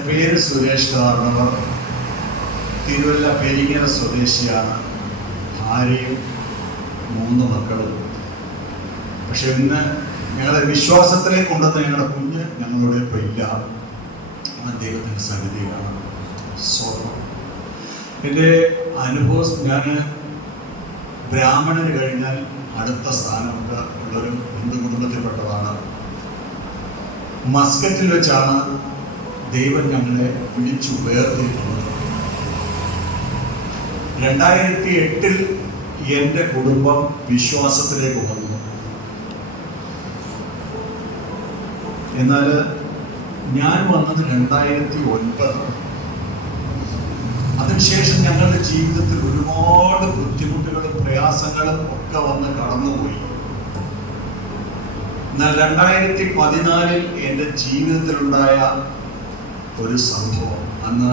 എൻ്റെ പേര് സുരേഷ് കാർണവർ. തിരുവല്ല പെരിങ്ങര സ്വദേശിയാണ്. ഭാര്യയും 3 മക്കളും. പക്ഷെ ഇന്ന് ഞങ്ങളുടെ വിശ്വാസത്തിലേക്ക് കൊണ്ടുവന്ന ഞങ്ങളുടെ കുഞ്ഞ് ഞങ്ങളുടെ ഇപ്പോൾ ഇല്ല. ദൈവത്തിൻ്റെ സന്നിധിയിലാണ്. സ്വന്തം എൻ്റെ അനുഭവം, ഞാൻ ബ്രാഹ്മണന് കഴിഞ്ഞാൽ അടുത്ത സ്ഥാനമൊക്കെ ഉള്ളൊരു ഹിന്ദു കുടുംബത്തിൽപ്പെട്ടതാണ്. മസ്കറ്റിൽ വെച്ചാണ് ദൈവം ഞങ്ങളെ വിളിച്ചു വേർതിരിക്കുന്നത്. 2008 എൻ്റെ കുടുംബം വിശ്വാസത്തിലേക്ക് വന്നു. എന്നാൽ ഞാൻ വന്നത് 2009. അതിനുശേഷം ഞങ്ങളുടെ ജീവിതത്തിൽ ഒരുപാട് ബുദ്ധിമുട്ടുകളും പ്രയാസങ്ങളും ഒക്കെ വന്ന് കടന്നുപോയി. എന്നാൽ 2014 എൻ്റെ ജീവിതത്തിലുണ്ടായ ഒരു സംഭവം, അന്ന്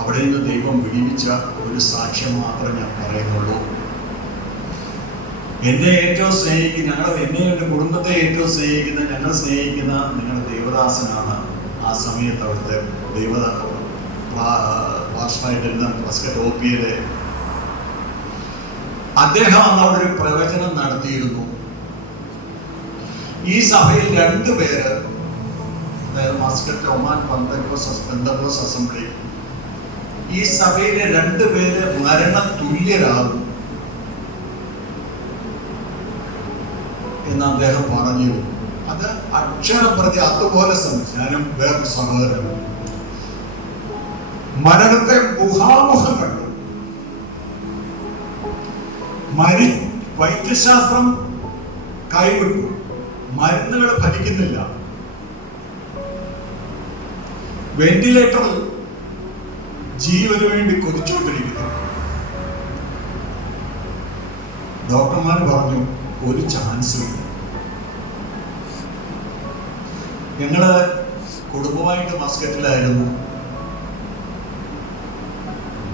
അവിടെ നിന്ന് ദൈവം വിടിവിച്ച ഒരു സാക്ഷ്യം മാത്രമേ ഞാൻ പറയുന്നുള്ളൂ. എന്നെ ഏറ്റവും സ്നേഹിക്കുന്ന, എന്നെ എൻ്റെ കുടുംബത്തെ ഏറ്റവും സ്നേഹിക്കുന്ന, ഞങ്ങൾ സ്നേഹിക്കുന്ന നിങ്ങളുടെ ദേവദാസനാണ് ആ സമയത്ത് അവിടുത്തെ ഭാഷമായിട്ടിരുന്ന മസ്കറ്റ് OPയിലെ അദ്ദേഹം അന്ന് അവിടെ ഒരു പ്രവചനം നടത്തിയിരുന്നു. ഈ സഭയിൽ 2 പേര്, അതായത് മസ്കറ്റ് ഒമാൻ പെന്തക്കോസ് അസംബ്ലി, ഈ സഭയിലെ 2 പേര് മരണ തുല്യരാകും എന്ന് അദ്ദേഹം പറഞ്ഞിരുന്നു. അത് അക്ഷരം പ്രതി അതുപോലെ ശ്രമിച്ചു. ഞാനും വേറൊരു സഹോദരനും മരണത്തെ മുഖാമുഖം കണ്ടു. വൈദ്യശാസ്ത്രം കൈവിട്ടു, മരുന്നുകൾ ഫലിക്കുന്നില്ല, വെന്റിലേറ്ററിൽ ജീവന് വേണ്ടി കൊതിച്ചുകൊണ്ടിരിക്കുന്നു. ഡോക്ടർമാർ പറഞ്ഞു ഒരു ചാൻസും ഇല്ല. ഞങ്ങള് കുടുംബമായിട്ട് മസ്കറ്റിലായിരുന്നു.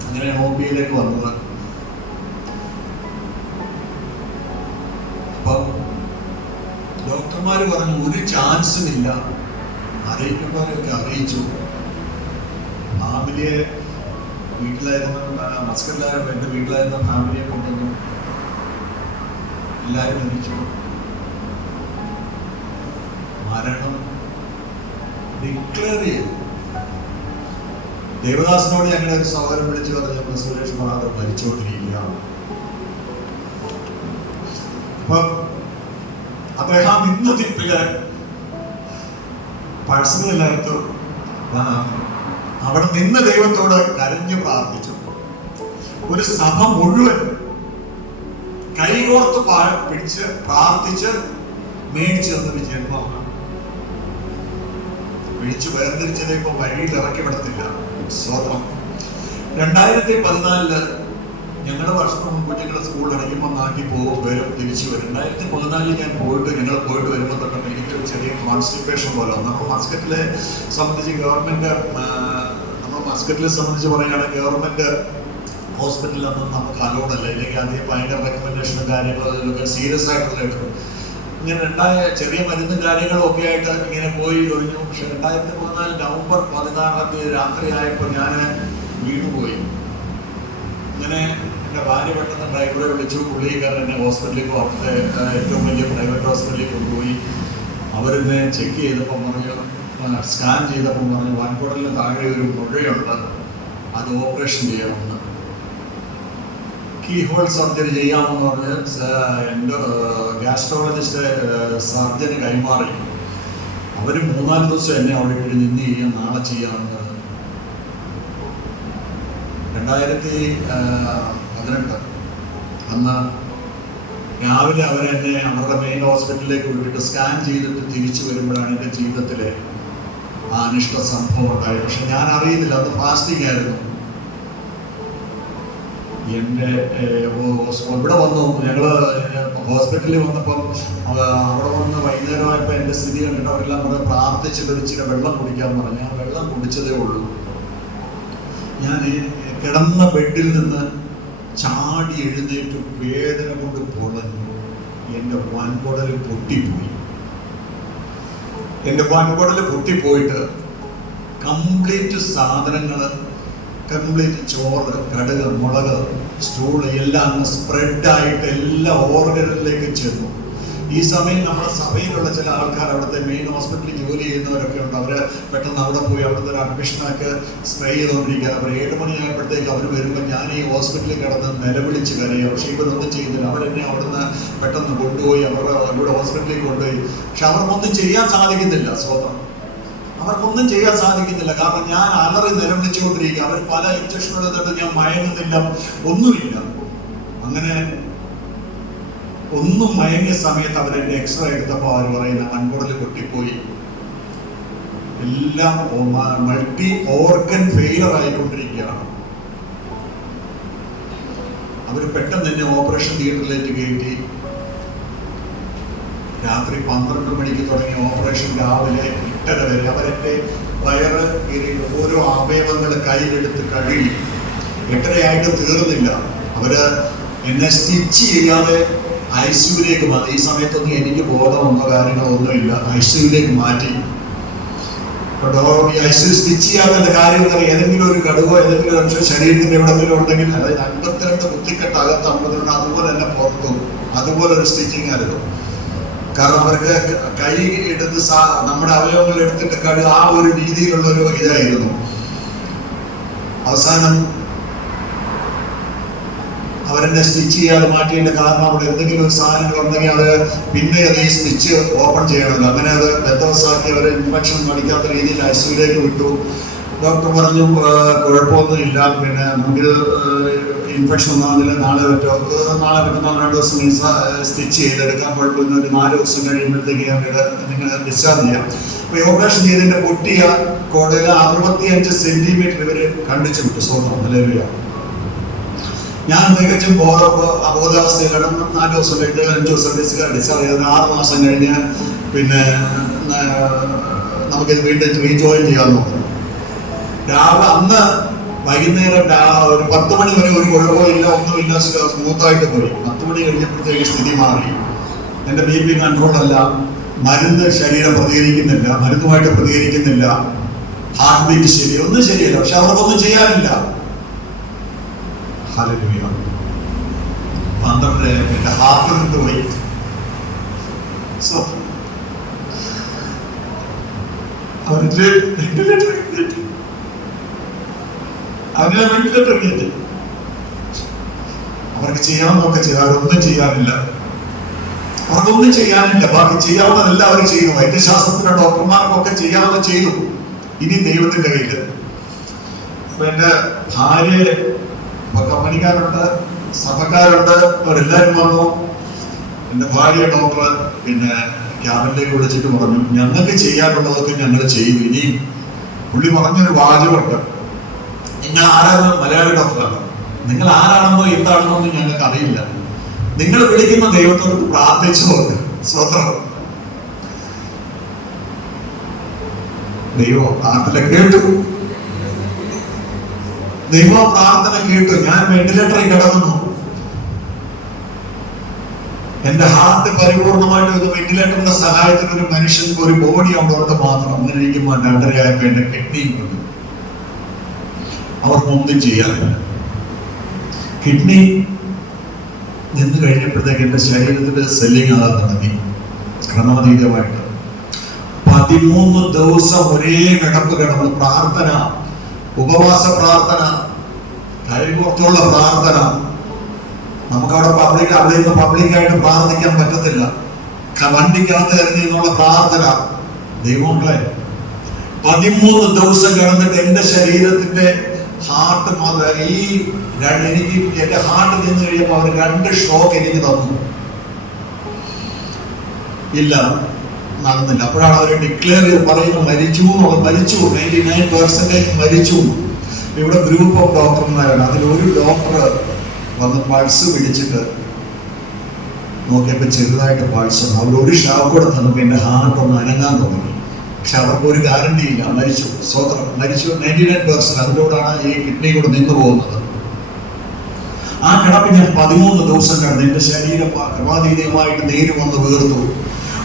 അങ്ങനെ OPയിലേക്ക് വന്നത്. അപ്പം ഡോക്ടർമാർ പറഞ്ഞു ഒരു ചാൻസും ഇല്ല. അറിയിക്കുന്നവരൊക്കെ അറിയിച്ചു. ഫാമിലിയെ വീട്ടിലായിരുന്നു, മസ്കറ്റിലായിരുന്നു, എൻ്റെ വീട്ടിലായിരുന്ന ഫാമിലിയെ കൊണ്ടുവന്നു. എല്ലാവരും മരിച്ചു. മരണം ഡിക്ലെയർ ചെയ്തു. ദേവദാസിനോട് ഞങ്ങളെ ഒരു സഹോദരൻ വിളിച്ചു പറഞ്ഞു, സുരേഷ് മഹാദേവ് മരിച്ചുകൊണ്ടിരിക്കുകയാണ്. അപ്പം അദ്ദേഹം ഇന്ന് തിപ്പില് പേഴ്സണലായിട്ട് അവിടെ നിന്ന് ദൈവത്തോട് കരഞ്ഞു പ്രാർത്ഥിച്ചു. ഒരു സഭ മുഴുവൻ കൈകോർത്ത് പിടിച്ച് പ്രാർത്ഥിച്ച് മേടിച്ചു തന്നൊരു ജന്മമാണ്. വിളിച്ചു വേർതിരിച്ചത് ഇപ്പൊ വഴിയിൽ ഇറക്കി വിടത്തില്ല. സ്വതന്ത്രം 2014 ഞങ്ങളുടെ വർഷം മുമ്പ് ഞങ്ങളുടെ സ്കൂൾ അടയ്ക്കുമ്പോൾ നാട്ടി വരും, തിരിച്ചു വരും. 2014 ഞാൻ ഞങ്ങൾ പോയിട്ട് വരുമ്പോൾ തൊട്ട് എനിക്കൊരു ചെറിയ കോൺസ്റ്റിപ്പേഷൻ പോലെ വന്നു. നമ്മൾ മസ്കറ്റിലെ സംബന്ധിച്ച് പറയുകയാണെങ്കിൽ ഗവൺമെന്റ് ഹോസ്പിറ്റലൊന്നും നമുക്ക് അലോഡല്ല, ഇല്ലെങ്കിൽ അധികം ഭയങ്കര റെക്കമെൻഡേഷനും കാര്യങ്ങളൊക്കെ സീരിയസ് ആയിട്ടുള്ള എടുക്കും. ഇങ്ങനെ ചെറിയ മരുന്നും കാര്യങ്ങളും ഒക്കെ ആയിട്ട് ഇങ്ങനെ പോയി കഴിഞ്ഞു. പക്ഷെ 2014 നവംബർ 16 രാത്രി ആയപ്പോൾ ഞാൻ വീണുപോയി. അങ്ങനെ എൻ്റെ ഭാര്യ പെട്ടെന്ന് ഡ്രൈവറെ വിളിച്ചു. പുള്ളിക്കാരൻ എന്നെ ഹോസ്പിറ്റലിലേക്ക്, അവിടുത്തെ ഏറ്റവും വലിയ പ്രൈവറ്റ് ഹോസ്പിറ്റലിലേക്ക് കൊണ്ടുപോയി. അവരെന്നെ ചെക്ക് ചെയ്തപ്പോൾ പറഞ്ഞു, സ്കാൻ ചെയ്തപ്പോൾ പറഞ്ഞു വൻകുടലിന് താഴെ ഒരു മുഴയുണ്ട്, അത് ഓപ്പറേഷൻ ചെയ്യണമെന്ന്. കീ ഹോൾ സർജറി ചെയ്യാമെന്ന് പറഞ്ഞ് എൻ്റെ ഗ്യാസ്ട്രോളജിസ്റ്റ് സർജന് കൈമാറി. അവർ 3-4 ദിവസം എന്നെ അവിടെ ഇട്ട് നിന്ന് ചെയ്യാൻ, നാളെ ചെയ്യാമെന്ന്. 2018 അന്ന് രാവിലെ അവരെന്നെ അവരുടെ മെയിൻ ഹോസ്പിറ്റലിലേക്ക് വിട്ടിട്ട് സ്കാൻ ചെയ്തിട്ട് തിരിച്ചു വരുമ്പോഴാണ് എൻ്റെ ജീവിതത്തിലെ ആ അനിഷ്ട സംഭവം ഉണ്ടായത്. പക്ഷെ ഞാൻ അറിയുന്നില്ല, അത് ഫാസ്റ്റിംഗ് ആയിരുന്നു. എൻ്റെ ഇവിടെ വന്നു, ഞങ്ങൾ ഹോസ്പിറ്റലിൽ വന്നപ്പം അവിടെ വന്ന് വൈകുന്നേരമായപ്പോൾ എൻ്റെ സ്ഥിതി കണ്ടിട്ട് അവരെല്ലാം കൂടെ പ്രാർത്ഥിച്ചിട്ട് ഇച്ചിരി വെള്ളം കുടിക്കാൻ പറഞ്ഞു. ഞാൻ വെള്ളം കുടിച്ചതേ ഉള്ളൂ. ഞാൻ കിടന്ന ബെഡിൽ നിന്ന് ചാടി എഴുന്നേറ്റ് വേദന കൊണ്ട് പൊളഞ്ഞു. എൻ്റെ വൻകുടൽ പൊട്ടിപ്പോയി. എൻ്റെ വൻകുടൽ പൊട്ടിപ്പോയിട്ട് കംപ്ലീറ്റ് സാധനങ്ങൾ, കംപ്ലീറ്റ് ചോറ്, കടുക്, മുളക്, സ്റ്റൂള് എല്ലാം അങ്ങ് സ്പ്രെഡായിട്ട് എല്ലാ ഓർഗനിലേക്ക് ചെന്നു. ഈ സമയം നമ്മുടെ സഭയിലുള്ള ചില ആൾക്കാർ, അവിടുത്തെ മെയിൻ ഹോസ്പിറ്റലിൽ ജോലി ചെയ്യുന്നവരൊക്കെ ഉണ്ട്. അവർ പെട്ടെന്ന് അവിടെ പോയി അവിടുത്തെ ഒരു അഡ്മിഷനൊക്കെ സ്പ്രേ ചെയ്തുകൊണ്ടിരിക്കുക. അവർ 7 മണിയായപ്പോഴത്തേക്ക് അവർ വരുമ്പോൾ ഞാൻ ഈ ഹോസ്പിറ്റലിൽ കിടന്ന് നിലവിളിച്ച് കരയുക. പക്ഷേ ഇവരൊന്നും ചെയ്യുന്നില്ല. അവരെന്നെ അവിടുന്ന് പെട്ടെന്ന് കൊണ്ടുപോയി ഇവിടെ ഹോസ്പിറ്റലിൽ കൊണ്ടുപോയി. പക്ഷെ അവർക്കൊന്നും ചെയ്യാൻ സാധിക്കുന്നില്ല. സ്വതന്ത്രം അവർക്കൊന്നും ചെയ്യാൻ സാധിക്കുന്നില്ല. കാരണം ഞാൻ അലറി നിലവിളിച്ചുകൊണ്ടിരിക്കുക. അവർ പല ഇഞ്ചക്ഷനുകൾ എടുത്തിട്ട് ഞാൻ മയങ്ങുന്നില്ല, ഒന്നുമില്ല. അങ്ങനെ ഒന്നും മയങ്ങിയ സമയത്ത് അവരെന്റെ എക്സ്റേ എടുത്തപ്പോൾ അവർ പറയുന്ന വൻകുടൽ പൊട്ടിപ്പോയി, എല്ലാം മൾട്ടി ഓർഗൻ ഫെയിലർ ആയിക്കൊണ്ടിരിക്കുകയാണ്. അവർ പെട്ടെന്ന് തന്നെ ഓപ്പറേഷൻ തിയേറ്ററിലേക്ക് കയറ്റി. രാത്രി 12 മണിക്ക് തുടങ്ങിയ ഓപ്പറേഷൻ രാവിലെ 8:30 വരെ. അവരെന്റെ വയറ് ഓരോ അവയവങ്ങൾ കയ്യിലെടുത്ത് കഴുകി. 8:30 തീർന്നില്ല. അവര് എന്നെ സ്റ്റിച്ച് ചെയ്യാതെ ICUവിലേക്ക് മാറ്റി. ഈ സമയത്തൊന്നും എനിക്ക് ബോധമൊന്നോ കാര്യങ്ങളൊന്നുമില്ല. ICUവിലേക്ക് മാറ്റി. ICU സ്റ്റിച്ച് ചെയ്യാത്ത കാര്യം എന്താ, ഏതെങ്കിലും ഒരു കടുവോ ഏതെങ്കിലും ഒരു ശരീരത്തിന്റെ എവിടെങ്കിലും ഉണ്ടെങ്കിൽ, അതായത് 52 കുത്തിക്കെട്ട് അകത്ത് 52 അതുപോലെ തന്നെ പുറത്തും അതുപോലെ ഒരു സ്റ്റിച്ചിങ് ആയിരുന്നു. കാരണം അവർക്ക് കൈ എടുത്ത് നമ്മുടെ അവയവങ്ങൾ എടുത്തിട്ട് കഴുകുക, ആ ഒരു രീതിയിലുള്ള ഒരു ഇതായിരുന്നു. അവസാനം അവരെന്നെ സ്റ്റിച്ച് ചെയ്യാതെ മാറ്റിയതിന്റെ കാരണം അവിടെ എന്തെങ്കിലും ഒരു സാധനങ്ങൾ ഉണ്ടെങ്കിൽ അത് പിന്നെ അത് ഈ സ്റ്റിച്ച് ഓപ്പൺ ചെയ്യണമല്ലോ. അങ്ങനെ അത് ബന്ധവസാക്കി അവരെ ഇൻഫെക്ഷൻ അടിക്കാത്ത രീതിയിൽ ICUവിലേക്ക് വിട്ടു. ഡോക്ടർ പറഞ്ഞു കുഴപ്പമൊന്നുമില്ല, പിന്നെ നമുക്ക് ഇൻഫെക്ഷൻ ഒന്നാമതില്ല, നാളെ പറ്റുമോ 2 ദിവസം സ്റ്റിച്ച് ചെയ്തെടുക്കാൻ കുഴപ്പമില്ല, ഒരു 4 ദിവസം കഴിയുമ്പോഴത്തേക്ക് നിങ്ങൾ ഡിസ്ചാർജ് ചെയ്യാം. അപ്പോൾ ഈ ഓപ്പറേഷൻ ചെയ്തതിന്റെ പൊട്ടിയ കോടതിയിൽ 65 സെന്റിമീറ്റർ ഇവര് കണ്ടിച്ചു വിട്ടു. സ്വന്തം നിലവിലാണ്. ഞാൻ തികച്ചും അബോധാവസ്ഥയിലാണ്. 4 ദിവസം കഴിഞ്ഞ് 5 ദിവസം ഡിസ്ചാർജ് ചെയ്ത് 6 മാസം കഴിഞ്ഞ് പിന്നെ നമുക്കിത് വീണ്ടും റീജോയിൻ ചെയ്യാമെന്ന് പറഞ്ഞു. രാവിലെ അന്ന് വൈകുന്നേരം ഒരു 10 മണി വരെ ഒരു കുഴപ്പമില്ല, ഒന്നുമില്ല, സ്മൂത്തായിട്ട് പോയി. 10 മണി കഴിഞ്ഞപ്പോഴത്തേക്ക് സ്ഥിതി മാറി. എൻ്റെ BP കൺട്രോളല്ല, മരുന്ന് ശരീരം പ്രതികരിക്കുന്നില്ല, മരുന്നുമായിട്ട് പ്രതികരിക്കുന്നില്ല, ഹാർട്ട് ബീറ്റ് ശരി, ഒന്നും ശരിയല്ല. പക്ഷെ അവർക്കൊന്നും ചെയ്യാനില്ല. ഹല്ലേലൂയ. 12 എൻ്റെ ഹാർട്ട് നിന്ന് പോയി. അവരുടെ വെന്റിലേറ്റർ കയറ്റി. അവർക്ക് ചെയ്യാവുന്നതൊക്കെ ചെയ്തു. അവരൊന്നും ചെയ്യാനില്ല. അവർക്കൊന്നും ചെയ്യാനില്ല. ബാക്കി ചെയ്യാവുന്നതെല്ലാം അവർ ചെയ്തു. വൈദ്യശാസ്ത്രത്തിലെ ഡോക്ടർമാർക്കൊക്കെ ചെയ്യാവുന്ന ചെയ്തു. ഇനി ദൈവത്തിന്റെ കയ്യില്. അപ്പൊ എന്റെ ഭാര്യ, കമ്പനിക്കാരുണ്ട്, സഭക്കാരുണ്ട്, അവരെല്ലാവരും വന്നു. എൻ്റെ ഭാര്യ ഡോക്ടർ പിന്നെ ക്യാബിനിലേക്ക് വിളിച്ചിട്ട് പറഞ്ഞു, ഞങ്ങൾക്ക് ചെയ്യാനുള്ളതൊക്കെ ഞങ്ങൾ ചെയ്തു. ഇനി പുള്ളി പറഞ്ഞൊരു വാചകമുണ്ട്, നിങ്ങൾ ആരാണെന്ന്, മലയാളി ഡോക്ടറാണ്, നിങ്ങൾ ആരാണെന്നോ എന്താണെന്നോ ഒന്നും ഞങ്ങൾക്ക് അറിയില്ല, നിങ്ങൾ വിളിക്കുന്ന ദൈവത്തോട് പ്രാർത്ഥിച്ചോ. സ്വതന്ത്രം. ദൈവം പ്രാർത്ഥന കേട്ടു. ദൈവ പ്രാർത്ഥന കേട്ടു. ഞാൻ വെന്റിലേറ്ററിൽ കിടന്നു. എന്റെ ഹാർട്ട് പരിപൂർണമായിട്ട് ഒരു വെന്റിലേറ്ററിന്റെ സഹായത്തിന് ഒരു മനുഷ്യർക്ക് ഒരു ബോഡി അവിടെ മാത്രം. അങ്ങനെ ഇരിക്കുമ്പോൾ 2:30 എന്റെ കിഡ്നിയും കൊണ്ടു. അവർക്കൊന്നും ചെയ്യാനില്ല. കിഡ്നി നിന്ന് കഴിഞ്ഞപ്പോഴത്തേക്ക് എന്റെ ശരീരത്തിൽ സെല്ലിങ് ആകാൻ തുടങ്ങി ക്രമാതീതമായിട്ട്. 13 ദിവസം ഒരേ കിടന്ന് പ്രാർത്ഥന, ഉപവാസ പ്രാർത്ഥന, കഴിവുറച്ചുള്ള പ്രാർത്ഥന. നമുക്കവിടെ അവിടെ നിന്ന് പബ്ലിക്കായിട്ട് പ്രാർത്ഥിക്കാൻ പറ്റത്തില്ല. വണ്ടിക്കകത്ത് ഇറങ്ങി എന്നുള്ള പ്രാർത്ഥന. ദൈവങ്ങളെ 13 ദിവസം കിടന്നിട്ട് എന്റെ ശരീരത്തിന്റെ ഹാർട്ട് എനിക്ക് എന്റെ ഹാർട്ട് നിന്ന് കഴിയുമ്പോൾ അവർ 2 ഷോക്ക് എനിക്ക് തന്നു. ഇല്ല, നടന്നില്ല. അപ്പോഴാണ് അവർ ഡിക്ലെയർ ചെയ്ത് പറയുന്നത് മരിച്ചു എന്നുള്ളത്. മരിച്ചു, 99% മരിച്ചു. ഇവിടെ ഗ്രൂപ്പ് ഓഫ് ഡോക്ടർമാരാണ്. അതിലൊരു ഡോക്ടർ വന്ന് പൾസ് പിടിച്ചിട്ട് നോക്കിയപ്പോൾ ചെറുതായിട്ട് പൾസ്. അവർ ഒരു ഷോക്ക് കൂടെ തന്നപ്പോൾ എന്റെ ഹാർട്ട് ഒന്ന് അനങ്ങാൻ തുടങ്ങി. പക്ഷെ അവർക്ക് ഒരു ഗ്യാരണ്ടി ഇല്ല. മരിച്ചു. സ്വതന്ത്രം മരിച്ചു 99%. അതിലൂടെയാണ് ഈ കിഡ്നി കൂടെ നിന്നു പോകുന്നത്. ആ കിടപ്പ് ഞാൻ 13 ദിവസം കിടന്നു. എന്റെ ശരീരം ക്രമാതീതമായിട്ട് നീര് വന്ന് വീർത്തു.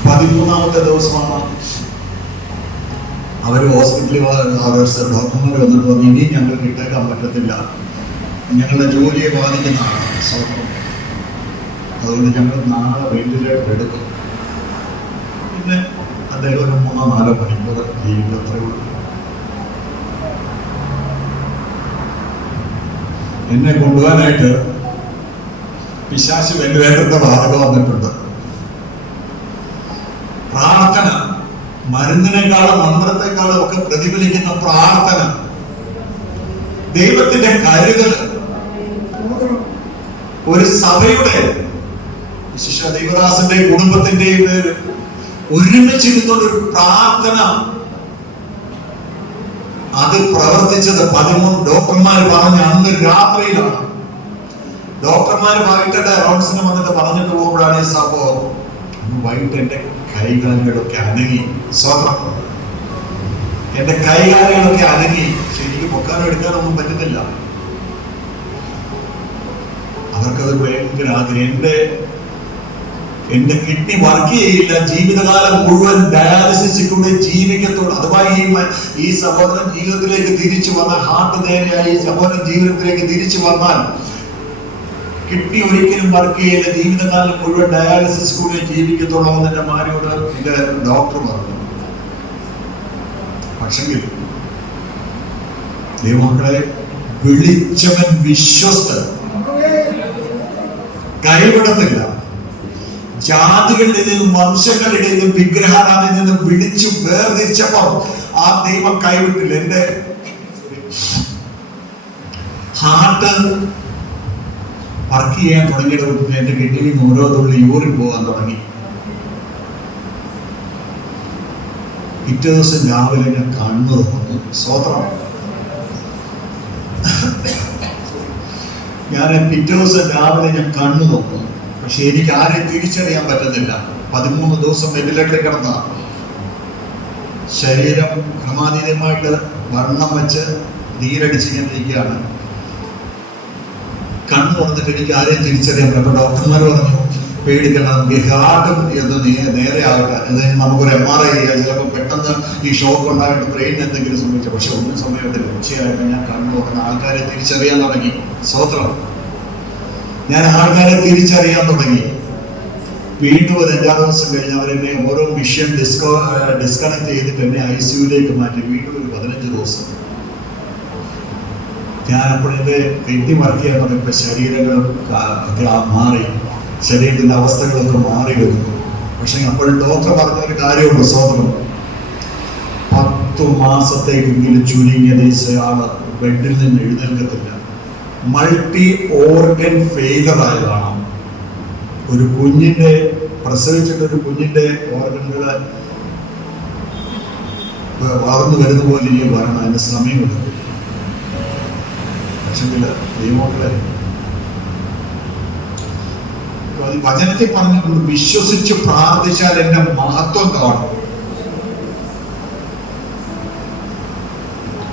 13ാമത്തെ ദിവസമാണ് അവർ ഹോസ്പിറ്റലിൽ ഡോക്ടർമാർ വന്നിട്ട് പറഞ്ഞു, ഇനി ഞങ്ങൾക്ക് ഇട്ടേക്കാൻ പറ്റത്തില്ല, ഞങ്ങളുടെ ജോലിയെ ബാധിക്കുന്നതാണ് സ്വന്തം, അതുകൊണ്ട് ഞങ്ങൾ നാളെ വെന്റിലേറ്റർ എടുക്കും. പിന്നെ അദ്ദേഹം ഒരു 3-4 മണിക്കൂർ ജീവിതം അത്രയേ ഉള്ളൂ. എന്നെ കൊണ്ടുപോകാനായിട്ട് പിശാച് വെന്റിലേറ്ററിന്റെ വാർത്ത വന്നിട്ടുണ്ട്. പ്രാർത്ഥന, മരുന്നിനേക്കാളും മന്ത്രത്തെക്കാളും ഒക്കെ പ്രതിഫലിക്കുന്ന പ്രാർത്ഥന, ദൈവത്തിന്റെ കരുതൽ, ഒരു സഭയുടെ വിശിഷ്ട ദൈവദാസന്റെ കുടുംബത്തിന്റെയും പേര് ഒരുമിച്ചിരുന്നൊരു പ്രാർത്ഥന, അത് പ്രവർത്തിച്ചത് 13 ഡോക്ടർമാർ പറഞ്ഞ അന്ന് രാത്രിയിലാണ്. ഡോക്ടർമാർ വൈകിട്ട് റൗണ്ട്സിന് വന്നിട്ട് പറഞ്ഞിട്ട് പോകുമ്പോഴാണ് ഈ സംഭവം. വൈകിട്ട് എന്റെ കൈകാലുകളൊക്കെ അനങ്ങി. സ്വന്തം എന്റെ കൈകാലുകളൊക്കെ അനങ്ങി. പക്ഷെ എനിക്ക് പൊക്കാനോ എടുക്കാനോ ഒന്നും പറ്റുന്നില്ല. അവർക്കത് ഭയങ്കര ആഗ്രഹം. എന്റെ കിഡ്നി വർക്ക് ചെയ്യില്ല, ജീവിതകാലം മുഴുവൻ ഡയാലിസിസിലൂടെ ജീവിക്കത്തുള്ളൂ. അഥവാ ഈ സഹോദരൻ ജീവിതത്തിലേക്ക് തിരിച്ചു വന്നാൽ, ഹാർട്ട് നേരെയായി സഹോദരൻ ജീവിതത്തിലേക്ക് തിരിച്ചു വന്നാൽ കിഡ്നി ഒരിക്കലും വർക്ക് ചെയ്യില്ല, ജീവിതകാലം മുഴുവൻ ഡയാലിസിസിലൂടെ ജീവിക്കത്തുള്ളൂ എന്ന് എന്റെ മാരിയോട് എന്റെ ഡോക്ടർ പറഞ്ഞു. പക്ഷെങ്കിൽ ദൈവമക്കളെ, വിളിച്ചവൻ വിശ്വസ്തൻ, കൈവിടത്തില്ല. ജാതികളിൽ നിന്നും വംശങ്ങളുടെ നിന്നും വിഗ്രഹാരാധനയിൽ നിന്നും വിളിച്ചു വേർതിരിച്ചപ്പോൾ ആ ദൈവം കൈവിട്ടില്ല. എന്റെ ഹാർട്ട് വർക്ക് ചെയ്യാൻ തുടങ്ങിയത് എന്റെ കിഡ്നിയിൽ നിന്ന് ഓരോ തുള്ളി യൂറിൻ പോകാൻ തുടങ്ങി. പിറ്റേ ദിവസം രാവിലെ ഞാൻ കണ്ണു തുറന്നു. സ്വതന്ത്രം പിറ്റേ ദിവസം രാവിലെ ഞാൻ കണ്ണു തുറന്നു. പക്ഷെ എനിക്ക് ആരെയും തിരിച്ചറിയാൻ പറ്റുന്നില്ല. 13 ദിവസം വെന്റിലേറ്ററിൽ കിടന്ന ശരീരം ക്രമാതീതമായിട്ട് വണ്ണം വെച്ച് നീരടിച്ചിരിക്കുകയാണ്. കണ്ണു തുറന്നിട്ട് എനിക്ക് ആരെയും തിരിച്ചറിയാൻ പറ്റും. അപ്പൊ ഡോക്ടർമാർ പറഞ്ഞു, പേടിക്കണം, ഹാർട്ടും എന്ന് നേരെ ആകട്ടെ, അതായത് നമുക്കൊരു MRI ചെയ്യാം, ചിലപ്പോൾ പെട്ടെന്ന് ഈ ഷോക്ക് ഉണ്ടായിട്ട് ബ്രെയിൻ എന്തെങ്കിലും സംഭവിച്ചു. പക്ഷെ ഒന്നും സമയത്തില്ല. ഉച്ചയായിട്ട് ഞാൻ കണ്ണു തുറന്ന് ആൾക്കാരെ തിരിച്ചറിയാൻ തുടങ്ങി. സ്വതന്ത്രം ഞാൻ ആൾക്കാരെ തിരിച്ചറിയാൻ തുടങ്ങി. വീണ്ടും ഒരു 5-6 ദിവസം കഴിഞ്ഞ് അവരെന്നെ ഓരോ മിഷൻ ഡിസ്കണക്ട് ചെയ്തിട്ട് എന്നെ ICUലേക്ക് മാറ്റി. വീണ്ടും ഒരു 15 ദിവസം ഞാനപ്പോഴെൻ്റെ കിഡ്നി വർക്ക് ചെയ്യാൻ തുടങ്ങിയപ്പോൾ ശരീരങ്ങളും മാറി, ശരീരത്തിൻ്റെ അവസ്ഥകളൊക്കെ മാറി വരുന്നു. പക്ഷെ അപ്പോൾ ഡോക്ടർ പറഞ്ഞൊരു കാര്യമുണ്ട്, സ്വതന്ത്രം 10 മാസത്തേക്കെങ്കിലും ചുരുങ്ങിയത് ആള് ബെഡിൽ നിന്ന് എഴുന്നേൽക്കത്തില്ല. മൾട്ടി ഓർഗൻ ഫെയിലർ ആയതാണ്. ഒരു കുഞ്ഞിന്റെ പ്രസവിച്ചിട്ട് ഒരു കുഞ്ഞിന്റെ ഓർഗനുകൾ വളർന്നു വരുന്ന പോലെ ഇനി വരണം, അതിന് സമയമെടുക്കും. പക്ഷേ ദൈവമക്കളെ, വചനത്തെ പറഞ്ഞിട്ടുണ്ട്, വിശ്വസിച്ച് പ്രാർത്ഥിച്ചാൽ എന്റെ മഹത്വം കാണും.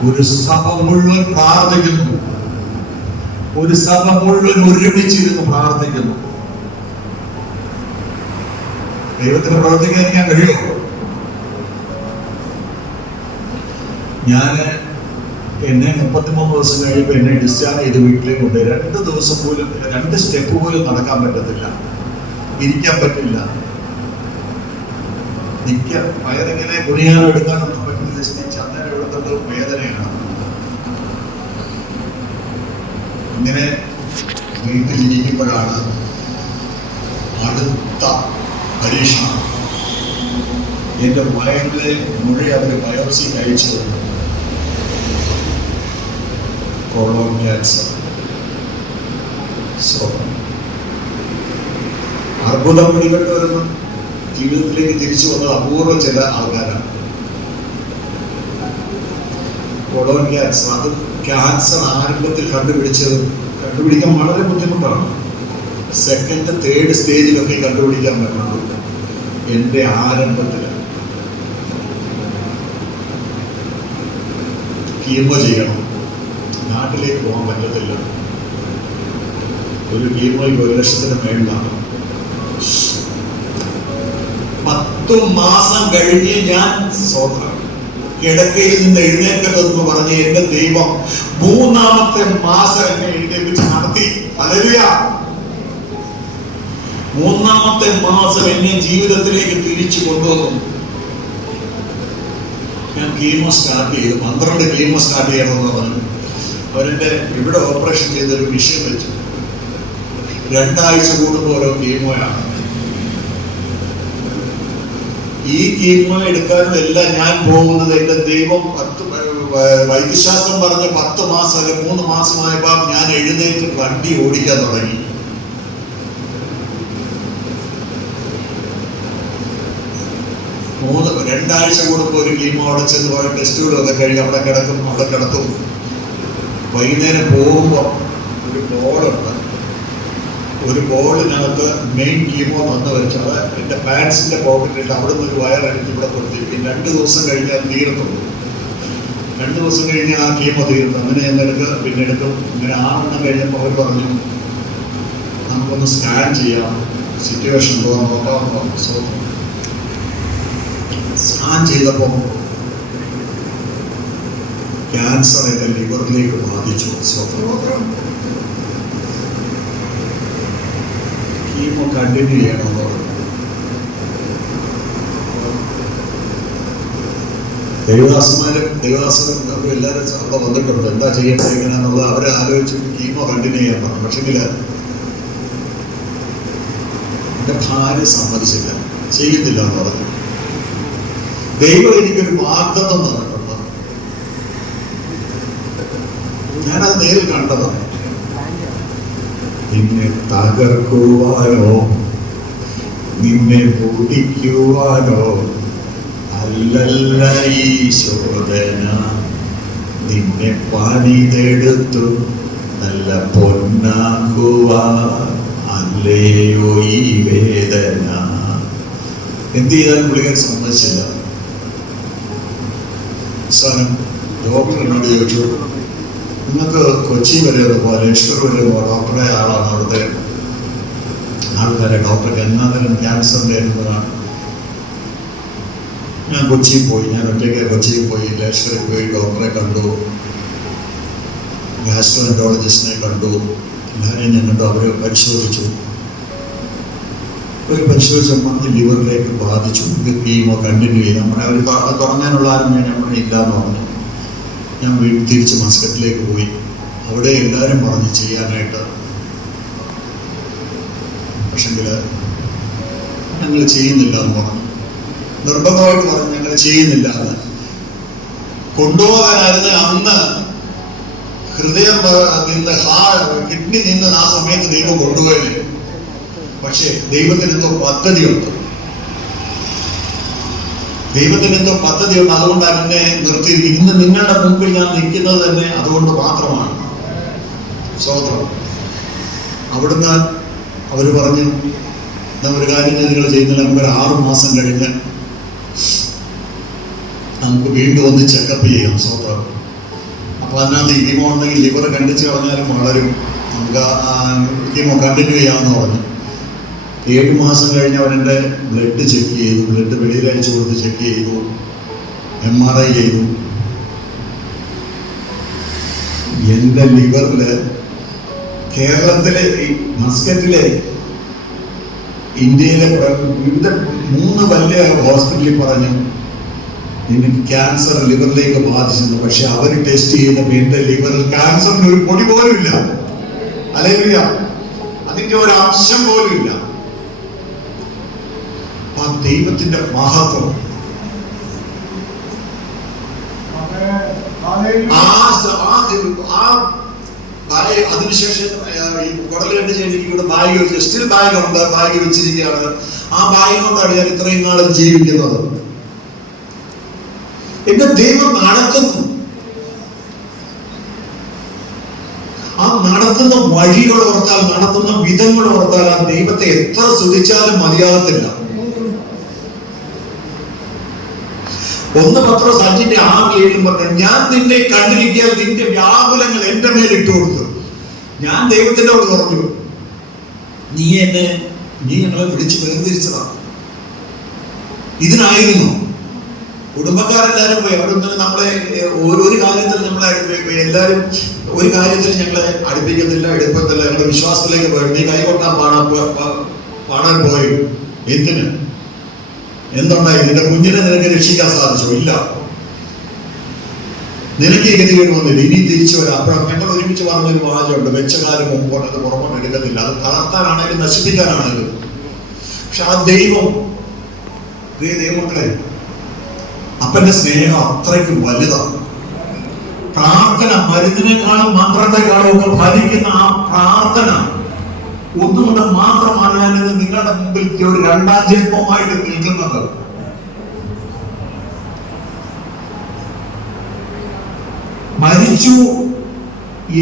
ഒരു സഭ മുഴുവൻ പ്രാർത്ഥിക്കുന്നു, ഒരു സഭ മുഴുവൻ ഒരുമിച്ചിരുന്ന് പ്രാർത്ഥിക്കുന്നു. ദൈവത്തിന് പ്രവർത്തിക്കാൻ കഴിയുമോ? എന്നെ 33 ദിവസം കഴിയുമ്പോൾ എന്നെ ഡിസ്ചാർജ് ചെയ്ത് വീട്ടിലേക്ക് കൊണ്ട് 2 ദിവസം പോലും 2 സ്റ്റെപ്പ് പോലും നടക്കാൻ പറ്റത്തില്ല, ഇരിക്കാൻ പറ്റില്ല, വയറിങ്ങനെ കുനിയാനോ എടുക്കാനൊന്നും പറ്റുന്നില്ല. അന്നേരം ഇവിടുത്തെ വേദനയാണ്. ഇങ്ങനെ വീട്ടിലിരിക്കുമ്പോഴാണ് അടുത്ത പരീക്ഷണം. എൻ്റെ വയറിലെ മുഴ അവർ ബയോപ്സി അയച്ചു തന്നു. Cologne cancer. അർബുദം പിടിപെട്ട് വരുന്ന ജീവിതത്തിലേക്ക് തിരിച്ചു വന്നത് അപൂർവം ചില ആൾക്കാരാണ്. കൊളോൺ ക്യാൻസർ, അത് ക്യാൻസർ ആരംഭത്തിൽ കണ്ടുപിടിക്കാൻ വളരെ ബുദ്ധിമുട്ടാണ്. 2nd, 3rd സ്റ്റേജിലൊക്കെ കണ്ടുപിടിക്കാൻ പറ്റുള്ളൂ. എൻ്റെ ആരംഭത്തിൽ കീമോ ചെയ്യണം, നാട്ടിലേക്ക് പോകാൻ പറ്റത്തില്ല. ഒരു കീമോയ്ക്ക് 1 ലക്ഷത്തിന് മേളിലാണ്. 10 മാസം കഴിഞ്ഞ് ഞാൻ കിടക്കയിൽ നിന്ന് എഴുന്നേൽക്കട്ടെന്ന് പറഞ്ഞ് എന്റെ ദൈവം 3-ാമത്തെ മാസം എന്നെ എഴുന്നേൽപ്പിച്ച് നടത്തി. ഹല്ലേലൂയ. 3-ാമത്തെ മാസം എന്നെ ജീവിതത്തിലേക്ക് തിരിച്ചു കൊണ്ടുവന്നു. ഞാൻ കീമോ സ്റ്റാർട്ട് ചെയ്തു. 12 കീമോ സ്റ്റാർട്ട് ചെയ്യണമെന്ന് പറഞ്ഞു. അവരെന്റെ ഇവിടെ ഓപ്പറേഷൻ ചെയ്തൊരു വിഷയം വെച്ചു. 2 ആഴ്ച കൂടുമ്പോൾ ഓരോ കീമോയാണ്. ഈ കീമോ എടുക്കാനും എല്ലാം ഞാൻ പോകുന്നത് എന്റെ ദൈവം വൈദ്യശാസ്ത്രം പറഞ്ഞ് 10 മാസം അല്ലെങ്കിൽ 3 മാസമായപ്പോ ഞാൻ എഴുന്നേറ്റ് വണ്ടി ഓടിക്കാൻ തുടങ്ങി. രണ്ടാഴ്ച കൂടുമ്പോൾ ഒരു കീമോ അവിടെ ചെന്ന് പോയ ടെസ്റ്റുകളൊക്കെ കഴിഞ്ഞ് അവിടെ കിടത്തും. വൈകുന്നേരം പോകുമ്പോൾ ഒരു ബോർഡുണ്ട്. ഒരു ബോർഡിനകത്ത് മെയിൻ കീമോ തന്നു വെച്ചാൽ എൻ്റെ പാൻസിന്റെ പോക്കറ്റിട്ട് അവിടെ നിന്ന് ഒരു വയറെടുത്ത് ഇവിടെ കൊടുത്തിരിക്കും. 2 ദിവസം കഴിഞ്ഞാൽ തീർന്നുള്ളൂ. 2 ദിവസം കഴിഞ്ഞ് ആ കീമോ തീർന്നു. അങ്ങനെ പിന്നെ എടുക്കും. ഇങ്ങനെ 6 എണ്ണം കഴിഞ്ഞപ്പോൾ അവർ പറഞ്ഞു നമുക്കൊന്ന് സ്കാൻ ചെയ്യാം, സിറ്റുവേഷൻ നോക്കാം. സോ സ്കാൻ ചെയ്തപ്പോൾ ക്യാൻസർ എൻ്റെ ലിവറിലേക്ക് ബാധിച്ചു. കീമോ കണ്ടിന്യൂ ചെയ്യണമെന്ന് പറഞ്ഞു. ദേവദാസന്മാരും എല്ലാവരും അവിടെ വന്നിട്ടുണ്ട്. എന്താ ചെയ്യേണ്ടത് എങ്ങനെയാണെന്നുള്ളത് അവരെ ആലോചിച്ച് കീമോ കണ്ടിന്യൂ ചെയ്യാൻ പറഞ്ഞു. പക്ഷെങ്കിൽ എൻ്റെ ഭാര്യ സമ്മതിച്ചില്ല, ചെയ്യുന്നില്ല എന്ന് പറഞ്ഞു. ദൈവം എനിക്കൊരു വാഗ്ദത്തം തന്നിട്ടുണ്ട്. ഞാനത് നേരിൽ കണ്ടതാണ്. നിന്നെ തകർക്കുവാനോ നിന്നെ പൊടിക്കുവാനോ അല്ലല്ല ഈ ശോധന, നിന്നെ പണിതെടുത്തു നല്ല പൊന്നാക്കുവാൻ അല്ലയോ ഈ വേദന. എന്ത് ചെയ്താലും പുള്ളിക്കാർ സമ്മതിച്ചില്ല. അവസാനം ഡോക്ടർ എന്നോട് ചോദിച്ചു, നിങ്ങൾക്ക് കൊച്ചി വരെ പോലെ ലഷ്കർ വരെ ഡോക്ടറെ ആളാണ് അവിടുത്തെ ആൾക്കാരെ. ഡോക്ടർ ഗംഗാധരൻ ക്യാൻസറിൻ്റെ ആയിരുന്നതാണ്. ഞാൻ കൊച്ചിയിൽ പോയി. ഞാൻ ഒറ്റയ്ക്ക് കൊച്ചിയിൽ പോയി, ലഷ്കറിൽ പോയി ഡോക്ടറെ കണ്ടു, ഗാസ്ട്രോഎൻട്രോളജിസ്റ്റിനെ കണ്ടു. എല്ലാവരെയും ഞാൻ കണ്ടു. അവർ പരിശോധിച്ചു. പരിശോധിച്ചപ്പോൾ ലിവറിലേക്ക് ബാധിച്ചു. കീമോ കണ്ടിന്യൂ ചെയ്ത് അവർ തുടങ്ങാനുള്ള ആരും ഞാൻ ഇല്ല എന്ന് പറഞ്ഞു. ഞാൻ തിരിച്ച് മസ്കറ്റിലേക്ക് പോയി. അവിടെ എല്ലാവരും പറഞ്ഞു ചെയ്യാനായിട്ട്. പക്ഷെങ്കിൽ ഞങ്ങൾ ചെയ്യുന്നില്ല എന്ന് പറഞ്ഞു. നിർബന്ധമായിട്ട് പറഞ്ഞു ഞങ്ങൾ ചെയ്യുന്നില്ല എന്ന്. കൊണ്ടുപോകാനായിരുന്നു അന്ന് ഹൃദയം നിന്ന് കിഡ്നി നിന്ന് ആ സമയത്ത് ദൈവം കൊണ്ടുപോയത്. പക്ഷേ ദൈവത്തിന് എന്തോ പദ്ധതിയുണ്ട്. അതുകൊണ്ടാണ് എന്നെ നിർത്തിയിരിക്കുന്നത്. ഇന്ന് നിങ്ങളുടെ മുമ്പിൽ ഞാൻ നിൽക്കുന്നത് തന്നെ അതുകൊണ്ട് മാത്രമാണ്. സ്തോത്രം. അവിടുന്ന് അവർ പറഞ്ഞു, ഒരു കാര്യം നിങ്ങൾ ചെയ്യുന്നില്ല, നമുക്കൊരു 6 മാസം കഴിഞ്ഞ് നമുക്ക് വീണ്ടും ഒന്ന് ചെക്കപ്പ് ചെയ്യാം. സ്തോത്രം. അപ്പോൾ അതിനകത്ത് കീമോ ഉണ്ടെങ്കിൽ ലിവർ കണ്ടിച്ച് കളഞ്ഞാലും വളരും, നമുക്ക് കീമോ കണ്ടിന്യൂ ചെയ്യാമെന്ന് പറഞ്ഞു. 7 മാസം കഴിഞ്ഞ് അവരെൻ്റെ ബ്ലഡ് ചെക്ക് ചെയ്തു. ബ്ലഡ് വെളിയിൽ അയച്ചു കൊടുത്ത് ചെക്ക് ചെയ്തു. MRI ചെയ്തു. എൻ്റെ ലിവറിൽ കേരളത്തിലെ മസ്കറ്റിലെ ഇന്ത്യയിലെ വിവിധ 3 വലിയ ഹോസ്പിറ്റലിൽ പറഞ്ഞു എനിക്ക് ക്യാൻസർ ലിവറിലേക്ക് ബാധിച്ചെന്ന്. പക്ഷെ അവർ ടെസ്റ്റ് ചെയ്തപ്പോൾ എൻ്റെ ലിവറിൽ ക്യാൻസറിന് ഒരു പൊടി പോലും ഇല്ല. ഹല്ലേലൂയ. അതിൻ്റെ ഒരു അംശം പോലും ഇല്ല. ആ ദൈവത്തിന്റെ മഹത്വം. അതിനുശേഷം കുടലുകെട്ട് ചെയ്തിരിക്കുന്ന ബാഗ്, സ്റ്റിൽ ബാഗ് ഉണ്ട്, ബാഗ് വെച്ചിരിക്കുകയാണ്. ആ ബാഗ് കൊണ്ടാണ് ഞാൻ ഇത്രയും നാളും ജീവിക്കുന്നത്. എന്റെ ദൈവം നടത്തുന്നു. ആ നടത്തുന്ന വഴികൾ ഓർത്താൽ, നടത്തുന്ന വിധങ്ങൾ ഓർത്താൽ ആ ദൈവത്തെ എത്ര സ്തുതിച്ചാലും മതിയാകത്തില്ല. 1 പത്രോസ് 5:6-7 പറഞ്ഞു, ഞാൻ നിന്നെ കണ്ടിരിക്കാൻ നിന്റെ വ്യാകുലങ്ങൾ എന്റെ മേൽ ഇട്ടു കൊടുത്തു. ഞാൻ ദൈവത്തിനോട് പറഞ്ഞു, നീ ഞങ്ങളെ വിളിച്ച് വേർതിരിച്ചതാണ്. ഇതിനായിരുന്നു കുടുംബക്കാരെല്ലാരും പോയി. അവരൊന്നും നമ്മളെ ഒരു കാര്യത്തിൽ നമ്മളെ എല്ലാവരും ഒരു കാര്യത്തിൽ ഞങ്ങളെ അടുപ്പിക്കത്തില്ല, എടുപ്പത്തില്ല. ഞങ്ങളുടെ വിശ്വാസത്തിലേക്ക് പോയി. നീ കൈകൊട്ടാൻ പാടാൻ പോയി. എന്തിന്? എന്തുണ്ടായി? നിന്റെ കുഞ്ഞിനെ നിനക്ക് രക്ഷിക്കാൻ സാധിച്ചോ? ഇല്ല. നിനക്ക് ഗതികേട് വന്നില്ല, ഇനി തിരിച്ചു വരാം. അപ്പോൾ ഞങ്ങൾ ഒരുമിച്ച് പറഞ്ഞൊരു വാചകമുണ്ട്, വെച്ച കാര്യം മുമ്പോട്ട് പുറമോട്ട് എടുക്കത്തില്ല. അത് തളർത്താനാണെങ്കിലും നശിപ്പിക്കാനാണെങ്കിലും. പക്ഷെ ആ ദൈവം, പ്രിയ ദൈവമക്കളെ, അപ്പന്റെ സ്നേഹം അത്രയ്ക്ക് വലുതാണ്. പ്രാർത്ഥന മരുന്നിനേക്കാളും മന്ത്രത്തെക്കാളും ഒക്കെ ഫലിക്കുന്ന ആ പ്രാർത്ഥന ഒന്നുകൊണ്ട് മാത്രമാണ് ഞാനിന്ന് നിങ്ങളുടെ മുമ്പിൽ ഒരു രണ്ടാം ജന്മമായിട്ട് നിൽക്കുന്നത്. മരിച്ചു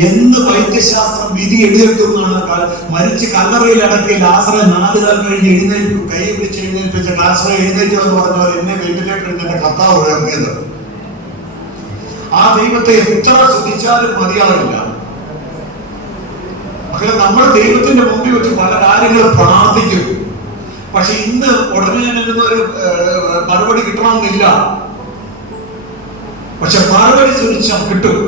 എന്ന് വൈദ്യശാസ്ത്രം വിധി എഴുതിയെടുക്കുന്നതാണ്. മരിച്ച് കല്ലറയിൽ അടക്കി ലാസറെ 4 നാൾ കഴിഞ്ഞ് എഴുന്നേറ്റു, കൈ പിടിച്ച് എഴുന്നേൽപ്പിച്ച ലാസറെ എഴുന്നേറ്റു എന്ന് പറഞ്ഞവർ എന്നെ വെന്റിലേറ്ററിൽ എന്റെ കർത്താവ് ഉയർത്തിയത്. ആ ദൈവത്തെ എത്ര സ്തുതിച്ചാലും മതിയാവില്ല. മക്കളെ, നമ്മൾ ദൈവത്തിന്റെ മുമ്പിൽ വെച്ച് പല കാര്യങ്ങൾ പ്രാർത്ഥിക്കും. പക്ഷെ ഇന്ന് ഉടനെ ഒരു മറുപടി കിട്ടണമെന്നില്ല. പക്ഷെ മറുപടി സുനിശ്ചയം കിട്ടും.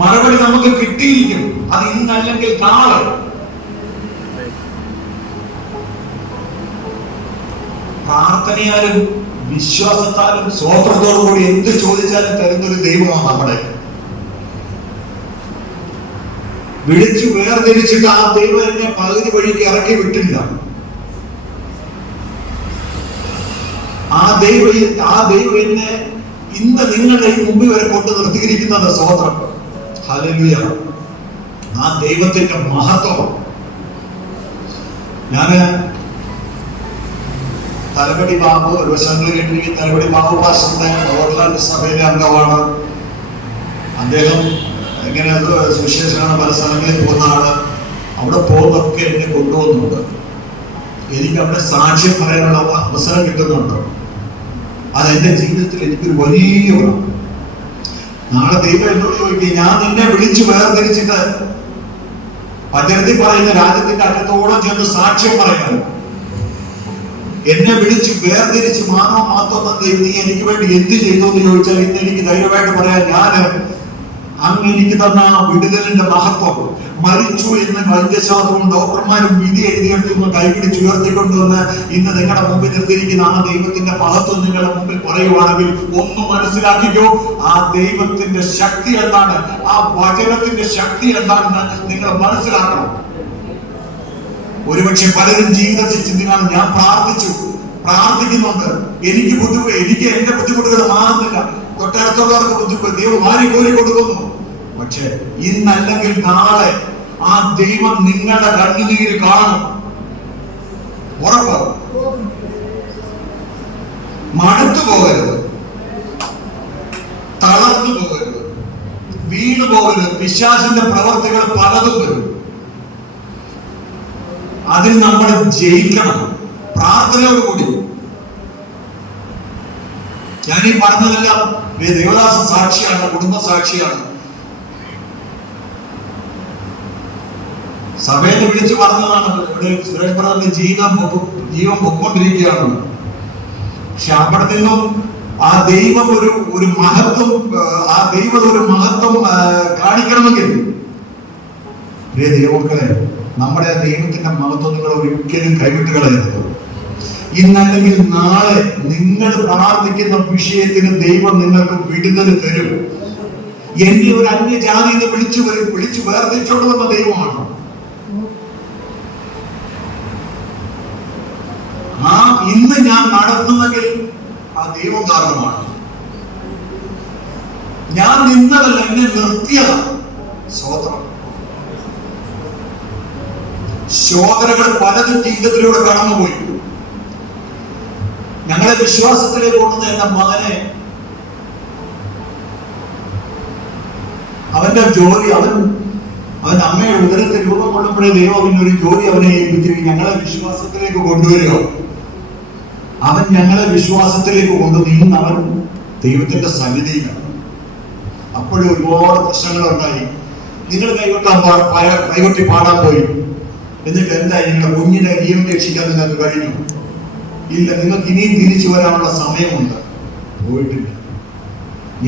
മറുപടി നമുക്ക് കിട്ടിയിരിക്കും. അത് ഇന്നല്ലെങ്കിൽ നാളെ. പ്രാർത്ഥനയാലും വിശ്വാസത്താലും സ്വോത്രത്തോടു കൂടി എന്ത് ചോദിച്ചാലും തരുന്നൊരു ദൈവമാണ് നമ്മുടെ. വിളിച്ചു വേർതിരിച്ചിട്ട് ആ ദൈവം എന്നെ പകുതി വഴിക്ക് ഇറക്കി വിട്ടില്ല. ആ ദൈവം എന്നെ ഇന്ന് നിങ്ങളുടെ ഈ മുമ്പിൽ വരെ കൊണ്ട് നിർത്തിയിരിക്കുന്നത് സ്വോത്രം. ഹല്ലേലൂയ. ആ ദൈവത്തിന്റെ മഹത്വം. ഞാന് തലപടി ബാബു, ഒരു വശങ്ങൾ കേട്ടിരിക്കുന്ന തലപടി ബാബു പാസ്റ്ററുടെ ഓർലാൻഡ് സഭയിലെ അംഗമാണ് അദ്ദേഹം. ഇങ്ങനെ സുവിശേഷമാണ്, പല സ്ഥലങ്ങളിൽ പോകുന്ന ആള്. അവിടെ പോകുന്നതൊക്കെ എന്നെ കൊണ്ടുപോകുന്നുണ്ട്. എനിക്ക് അവിടെ സാക്ഷ്യം പറയാനുള്ള അവസരം കിട്ടുന്നുണ്ട്. അത് എന്റെ ജീവിതത്തിൽ എനിക്കൊരു വലിയ ഗുണം. നാളെ ദൈവം എന്നോട് ചോദിക്കും, ഞാൻ നിന്നെ വിളിച്ചു വേർതിരിച്ചിട്ട് പഞ്ചരത്തിൽ പറയുന്ന രാജ്യത്തിന്റെ അറ്റത്തോളം ചെന്ന് സാക്ഷ്യം പറയാൻ എന്നെ വിളിച്ച് വേർതിരിച്ച് മാത്രം ദൈവം നീ എനിക്ക് വേണ്ടി എന്ത് ചെയ്തു എന്ന് ചോദിച്ചാൽ ഇന്ന് എനിക്ക് ധൈര്യമായിട്ട് പറയാൻ, ഞാൻ അങ്ങ് എനിക്ക് തന്ന വിടുതലിന്റെ മഹത്വം, മരിച്ചു എന്ന് വൈദ്യശാസ്ത്രവും ഡോക്ടർമാരും വിധി എഴുതിയെടുത്തുന്ന കൈപിടിച്ച് ഉയർത്തിക്കൊണ്ടുവന്ന് ഇന്ന് നിങ്ങളുടെ മുമ്പിൽ നിർത്തിയിരിക്കുന്ന ആ ദൈവത്തിന്റെ മഹത്വം നിങ്ങളുടെ മുമ്പിൽ പറയുവാണെങ്കിൽ ഒന്ന് മനസ്സിലാക്കിക്കോ, ആ ദൈവത്തിന്റെ ശക്തി എന്താണ്, ആ വചനത്തിന്റെ ശക്തി എന്താണെന്ന് നിങ്ങൾ മനസ്സിലാക്കണം. ഒരുപക്ഷെ പലരും ജീവിതത്തിൽ ചിന്തിക്കാണ്, ഞാൻ പ്രാർത്ഥിക്കുന്നുണ്ട്, എനിക്ക് എന്റെ ബുദ്ധിമുട്ടുകൾ മാറുന്നില്ല, തൊട്ടടുത്തുള്ളവർക്ക് ബുദ്ധിമുട്ട് ദൈവം മാറി കോരി കൊടുക്കുന്നു. പക്ഷെ ഇന്നല്ലെങ്കിൽ നാളെ ആ ദൈവം നിങ്ങളുടെ കണ്ണുനീര് കാണും, ഉറപ്പ്. മടുത്തു പോകരുത്, തളർന്നു പോകരുത്, വീണു പോകരുത്. പിശാചിന്റെ പ്രവർത്തികൾ പലതും വരും. അതിൽ നമ്മൾ ജയിക്കണം പ്രാർത്ഥനയോടുകൂടി. ഞാനീ പറഞ്ഞതെല്ലാം ദേവദാസ സാക്ഷിയാണ്, കുടുംബ സാക്ഷിയാണ്. സഭയിൽ വിളിച്ചു പറഞ്ഞതാണ്, ഇവിടെ സുരേഷ് ബ്രദറിന്റെ ജീവൻ പൊക്കൊണ്ടിരിക്കുകയാണ്. പക്ഷെ അവിടെ നിന്നും ആ ദൈവം ഒരു മഹത്വം, ആ ദൈവം ഒരു മഹത്വം കാണിക്കണമെങ്കിൽ ദൈവമക്കളെ, നമ്മുടെ ദൈവത്തിന്റെ മഹത്വം നിങ്ങൾ ഒരിക്കലും കൈവിട്ട് കളയരുത്. ഇന്നല്ലെങ്കിൽ നാളെ നിങ്ങൾ പ്രാർത്ഥിക്കുന്ന വിഷയത്തിന് ദൈവം നിങ്ങൾക്ക് വിടുതൽ തരും. എന്നെ ഒരു അന്യജാതിന്ന് വിളിച്ചു വേർതിരിച്ചോണ്ട് വന്ന ദൈവമാണ്. ആ ഇന്ന് ഞാൻ നടത്തുന്നെങ്കിൽ ആ ദൈവം കാരണമാണ്. ഞാൻ നിന്നതല്ല, എന്നെ നിർത്തിയതാണ്. സ്വോത്രം. ശോധനകൾ പലതും ജീവിതത്തിലൂടെ കടന്നുപോയി. ഞങ്ങളെ വിശ്വാസത്തിലേക്ക് കൊണ്ടുവന്ന എന്റെ മകനെ, അവന്റെ ജോലി, അവൻ അമ്മയുടെ ഉദരത്തിൽ രൂപം കൊള്ളുമ്പോഴേ ദൈവം അവനൊരു ജോലി അവനെ ഏൽപ്പിച്ചിരിക്കും, ഞങ്ങളെ വിശ്വാസത്തിലേക്ക് കൊണ്ടുവരിക. അവൻ ഞങ്ങളെ വിശ്വാസത്തിലേക്ക് കൊണ്ടുവന്ന് ഇന്ന് അവൻ ദൈവത്തിന്റെ സന്നിധിയിലാണ്. അപ്പോഴും ഒരുപാട് പ്രശ്നങ്ങൾ ഉണ്ടായി. നിങ്ങൾ കൈകൊട്ടി പാടാൻ പോയി, എന്നിട്ട് എന്തായി? നിങ്ങളുടെ കുഞ്ഞിനെ ജീവൻ രക്ഷിക്കാൻ നിങ്ങൾക്ക് കഴിഞ്ഞു? ഇല്ല, നിങ്ങൾക്ക് ഇനിയും തിരിച്ചു വരാനുള്ള സമയമുണ്ട്. പോയിട്ടില്ല.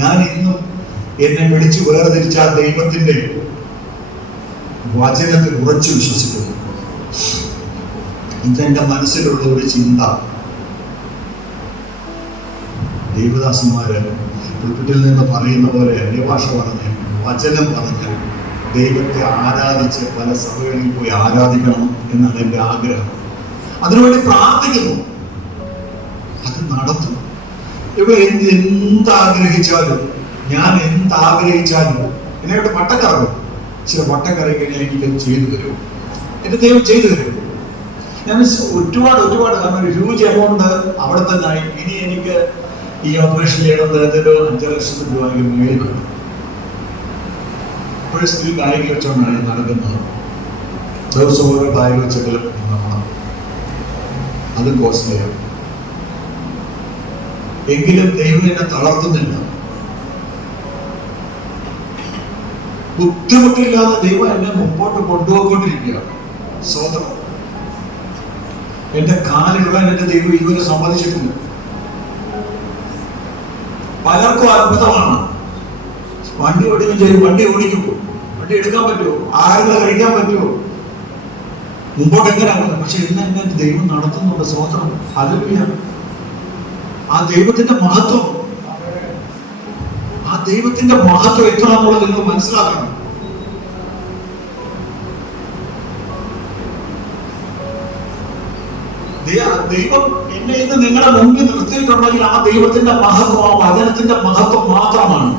ഞാൻ ഇന്നും എന്നെ വിളിച്ചു വേർതിരിച്ച ആ ദൈവത്തിന്റെ വചനത്തിൽ ഉറച്ചു വിശ്വസിക്കുന്നു. ഇതെന്റെ മനസ്സിലുള്ള ഒരു ചിന്ത. ദേവദാസന്മാര് പുൽപ്പിറ്റിൽ നിന്ന് പറയുന്ന പോലെ അന്യഭാഷ പറഞ്ഞ് വചനം പറഞ്ഞ് ദൈവത്തെ ആരാധിച്ച് പല സഭകളിൽ പോയി ആരാധിക്കണം എന്നാണ് എൻ്റെ ആഗ്രഹം. അതിനുവേണ്ടി പ്രാർത്ഥിക്കുന്നു. അത് നടത്തും. ഇവിടെ എന്താഗ്രഹിച്ചാലും, ഞാൻ എന്താഗ്രഹിച്ചാലും എന്നോട് പട്ടക്കറക്കും. ചില പട്ടക്കറി കഴിഞ്ഞാൽ എനിക്കത് ചെയ്തു തരും. എൻ്റെ ദൈവം ചെയ്തു തരും. ഞാൻ ഒരുപാട് കാരണം ഒരു ഹ്യൂജ് എമൗണ്ട് അവിടെ തന്നെ ആയി. ഇനി എനിക്ക് ഈ ഓപ്പറേഷൻ ചെയ്യണമെന്നൊരു 5 ലക്ഷത്തിന് രൂപ മേൽ വേണം. ഇപ്പോഴും സ്ത്രീ ബാഗ് വെച്ചോണ്ടാണ് നടക്കുന്നത്. ദിവസം ഓരോ ബാഗ് വെച്ചെങ്കിലും അതും കോസ്റ്റ്ലിയാണ്. എങ്കിലും ദൈവം എന്നെ തളർത്തുന്നില്ല. ബുദ്ധിമുട്ടില്ലാതെ ദൈവം എന്നെ മുമ്പോട്ട് കൊണ്ടുപോയിക്കൊണ്ടിരിക്കുകയാണ്. സ്വതന്ത്രം. എന്റെ കാലിടാൻ എന്റെ ദൈവം ഇതുവരെ സമ്മതിച്ചിട്ടില്ല. പലർക്കും അത്ഭുതമാണ്. വണ്ടി ഓടിക്കും ചെയ്യും, വണ്ടി ഓടിക്കുമോ, വണ്ടി എടുക്കാൻ പറ്റുമോ, ആരെങ്കിലും കഴിക്കാൻ പറ്റുമോ, മുമ്പോട്ട് എങ്ങനെയാകുന്നത്. പക്ഷെ ഇന്ന് എന്നെ ദൈവം നടത്തുന്നുണ്ട്. സ്വതന്ത്രം. ഹല്ലേലൂയ. ആ ദൈവത്തിന്റെ മഹത്വം, ആ ദൈവത്തിന്റെ മഹത്വം എത്രയാണെന്നുള്ളത് നിങ്ങൾ മനസ്സിലാക്കണം. ദൈവം എന്നെ ഇന്ന് നിങ്ങളുടെ മുന്നിൽ നിർത്തിയിട്ടുണ്ടെങ്കിൽ ആ ദൈവത്തിന്റെ മഹത്വം, ആ വചനത്തിന്റെ മഹത്വം മാത്രമാണ്.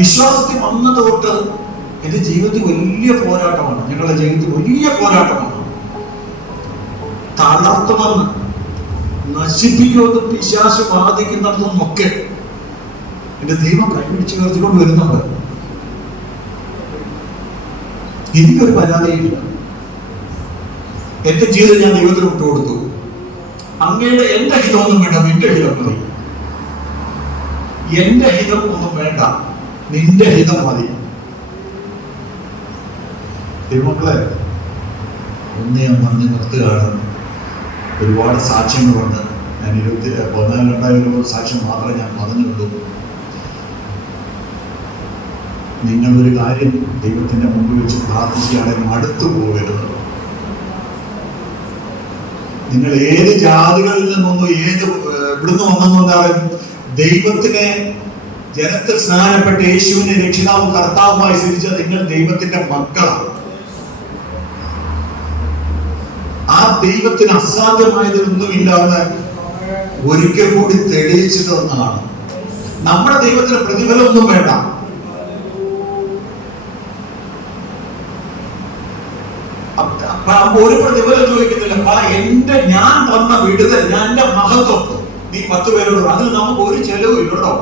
വിശ്വാസത്തിൽ വന്നത് തൊട്ട് എന്റെ ജീവിതത്തിൽ വലിയ പോരാട്ടമാണ്. ഞങ്ങളുടെ ജീവിതത്തിൽ വലിയ പോരാട്ടമാണ്. തളർത്തുമെന്ന്, നശിപ്പിക്കുമെന്ന് പിശാച് ബാധിക്കുന്നിടത്തുനിന്നൊക്കെ എന്റെ ദൈവം കൈപിടിച്ച് ഉയർത്തിക്കൊണ്ട് വരുന്നുണ്ട്. എനിക്കൊരു പരാതിയില്ല. എന്റെ ജീവിതം ഞാൻ ദൈവത്തിന് വിട്ടുകൊടുത്തു. അങ്ങയുടെ എന്റെ ഹിതമൊന്നും വേണ്ട, നിന്റെ ഹിതം മതി. എന്റെ ഹിതം ഒന്നും വേണ്ട, നിന്റെ ഹിതം മതി. ദൈവങ്ങളെ ഒന്ന് ഞാൻ പറഞ്ഞു നിർത്തുകയാണ്. ഒരുപാട് സാക്ഷ്യങ്ങളുണ്ട്. ഞാൻ 14 സാക്ഷ്യം മാത്രമേ ഞാൻ പറഞ്ഞുള്ളൂ. നിങ്ങളൊരു കാര്യം ദൈവത്തിന്റെ മുമ്പിൽ വെച്ച് പ്രാർത്ഥിക്കുകയാണെങ്കിൽ മടുത്തു പോകരുത്. നിങ്ങൾ ഏത് ജാതികളിൽ നിന്നൊന്നും ഇവിടുന്ന് വന്നെന്നുണ്ടാകും ദൈവത്തിനെ ജനത്തിൽ സ്നാനപ്പെട്ട് യേശുവിനെ രക്ഷിതാവും കർത്താവുമായി സ്വീകരിച്ച നിങ്ങൾ ദൈവത്തിന്റെ മക്കളാണ്. ആ ദൈവത്തിന് അസാധ്യമായതൊന്നുമില്ലാന്ന് ഒരിക്കൽ കൂടി തെളിയിച്ചു തന്നതാണ്. നമ്മുടെ ദൈവത്തിന് പ്രതിഫലമൊന്നും വേണ്ട. ഒരു പ്രതിഫലം ചോദിക്കുന്നില്ല. ഞാൻ തന്ന വിടുതൽ, ഞാൻ എന്റെ മഹത്വം നീ 10 പേരോട്, അതിന് നമുക്ക് ഒരു ചെലവും ഇല്ലല്ലോ.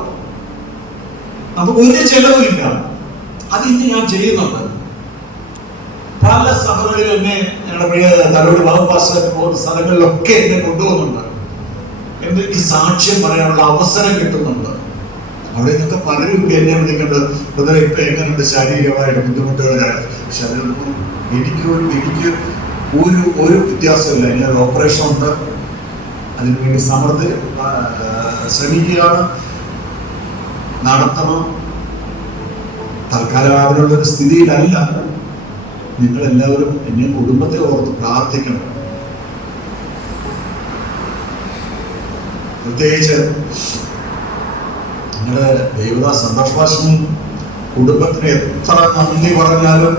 നമുക്ക് ഒരു ചെലവുമില്ല. അത് ഇന്ന് ഞാൻ ചെയ്യുന്നുണ്ട്. പല സഭകളിൽ എന്നെ ഞങ്ങളുടെ പഴയ തലവടി ബാബുപാസ്റ്റർ പോകുന്ന സ്ഥലങ്ങളിലൊക്കെ എന്നെ കൊണ്ടുപോകുന്നുണ്ട്. എനിക്ക് സാക്ഷ്യം പറയാനുള്ള അവസരം കിട്ടുന്നുണ്ട്. അവിടെ നിന്നൊക്കെ പലരും എന്നെ വിളിക്കേണ്ടത് ബ്രദറെ ഇപ്പൊ എങ്ങനെയുണ്ട് ശാരീരികമായിട്ട് ബുദ്ധിമുട്ടുകൾ. എനിക്ക് ഒരു വ്യത്യാസമില്ല. ഇങ്ങനെ ഓപ്പറേഷൻ ഉണ്ട്, അതിനുവേണ്ടി ശ്രമിക്കുകയാണ്, നടത്തണം. തൽക്കാലം അതിനുള്ളൊരു സ്ഥിതിയിലല്ല. നിങ്ങളെല്ലാവരും എന്നെ കുടുംബത്തെ ഓർത്ത് പ്രാർത്ഥിക്കണം. പ്രത്യേകിച്ച് നിങ്ങളുടെ ദേവദാസ് സന്തോഷ് ഭാഷനും കുടുംബത്തിന് എത്ര നന്ദി പറഞ്ഞാലും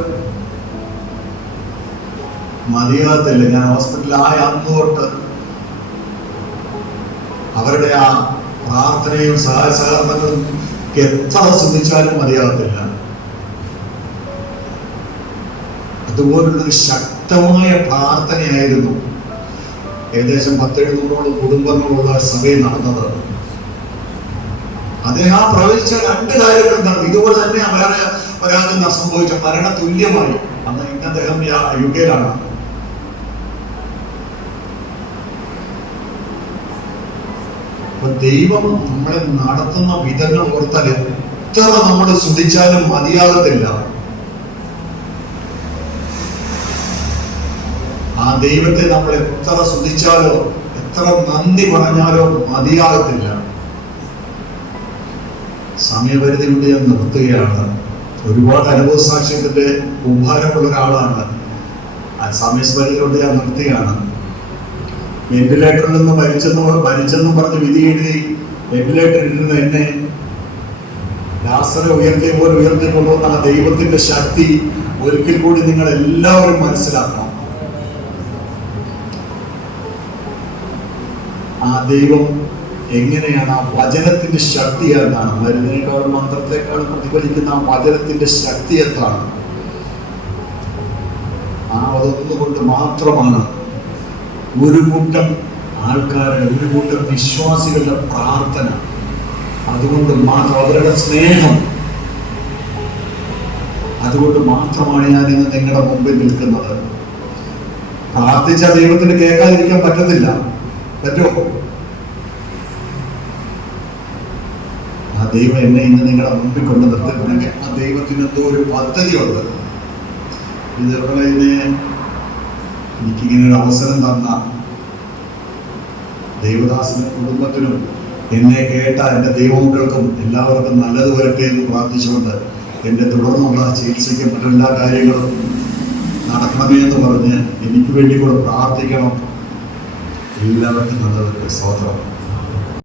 മതിയാകത്തില്ല. ഞാൻ ഹോസ്പിറ്റലായ അന്ന് തൊട്ട് അവരുടെ ആ പ്രാർത്ഥനയും സഹായ സഹകരണങ്ങളും എത്ര ശ്രദ്ധിച്ചാലും മതിയാകത്തില്ല. അതുപോലുള്ളൊരു ശക്തമായ പ്രാർത്ഥനയായിരുന്നു ഏകദേശം 10-700 കുടുംബങ്ങളുള്ള സഭയിൽ നടന്നത്. അദ്ദേഹം ആ പ്രവചിച്ച 2 കാര്യങ്ങൾ നടന്നു. ഇതുപോലെ തന്നെ ഒരാൾക്ക് സംഭവിച്ച മരണ തുല്യമായി. അന്ന് ഇന്ന് അദ്ദേഹം UK-യിലാണ്. അപ്പൊ ദൈവം നമ്മളെ നടത്തുന്ന വിധങ്ങൾ ഓർത്താൽ എത്ര നമ്മൾ ശ്രദ്ധിച്ചാലും മതിയാകത്തില്ല. ആ ആ ദൈവത്തെ നമ്മൾ എത്ര സ്തുതിച്ചാലോ എത്ര നന്ദി പറഞ്ഞാലോ മതിയാകത്തില്ല. സമയപരിധി കൊണ്ട് ഞാൻ നിർത്തുകയാണ്. ഒരുപാട് അനുഭവ സാക്ഷ്യത്തിന്റെ ഉപഹാരമുള്ള ഒരാളാണ്. ആ സമയപരിധി കൊണ്ട് ഞാൻ നിർത്തുകയാണ്. വെന്റിലേറ്ററിൽ നിന്ന് മരിച്ചെന്നും പറഞ്ഞ് വിധി എഴുതി വെന്റിലേറ്ററിൽ നിന്ന് എന്നെ ലാസറെ ഉയർത്തിയ പോലെ ഉയർത്തിക്കൊണ്ടുവന്ന ആ ദൈവത്തിന്റെ ശക്തി ഒരിക്കൽ കൂടി നിങ്ങൾ എല്ലാവരും മനസ്സിലാക്കണം. ആ ദൈവം എങ്ങനെയാണ്, ആ വചനത്തിന്റെ ശക്തി എന്താണ്, മരുന്നിനേക്കാളും മന്ത്രത്തെക്കാളും പ്രതിഫലിക്കുന്ന ആ വചനത്തിന്റെ ശക്തി എന്താണ്, ആ അതൊന്നുകൊണ്ട് മാത്രമാണ് ഒരു കൂട്ടം ആൾക്കാരുടെ, ഒരു കൂട്ടം വിശ്വാസികളുടെ പ്രാർത്ഥന, അതുകൊണ്ട് മാത്രം അവരുടെ സ്നേഹം, അതുകൊണ്ട് മാത്രമാണ് ഞാൻ ഇന്ന് നിങ്ങളുടെ മുമ്പിൽ നിൽക്കുന്നത്. പ്രാർത്ഥിച്ച ദൈവത്തിന് കേൾക്കാതിരിക്കാൻ പറ്റത്തില്ല. പറ്റുമോ? ആ ദൈവം എന്നെ ഇന്ന് നിങ്ങളുടെ മുമ്പിൽ കൊണ്ട് നിർത്തിയിട്ടുണ്ടെങ്കിൽ ആ ദൈവത്തിന് എന്തോ ഒരു പദ്ധതിയുണ്ട്. ഇതേപോലെ എനിക്കിങ്ങനെ ഒരു അവസരം തന്ന ദൈവദാസനും കുടുംബത്തിനും എന്നെ കേട്ട എൻ്റെ ദൈവമക്കൾക്കും എല്ലാവർക്കും നല്ലത് വരട്ടെ എന്ന് പ്രാർത്ഥിച്ചുകൊണ്ട് എൻ്റെ തുടർന്നുള്ള ചികിത്സയ്ക്ക് മറ്റെല്ലാ കാര്യങ്ങളും നടക്കണമേ എന്ന് പറഞ്ഞ് എനിക്ക് വേണ്ടി കൂടെ പ്രാർത്ഥിക്കണം. എല്ലാവർക്കും നല്ലവർക്ക് സ്തോത്രം.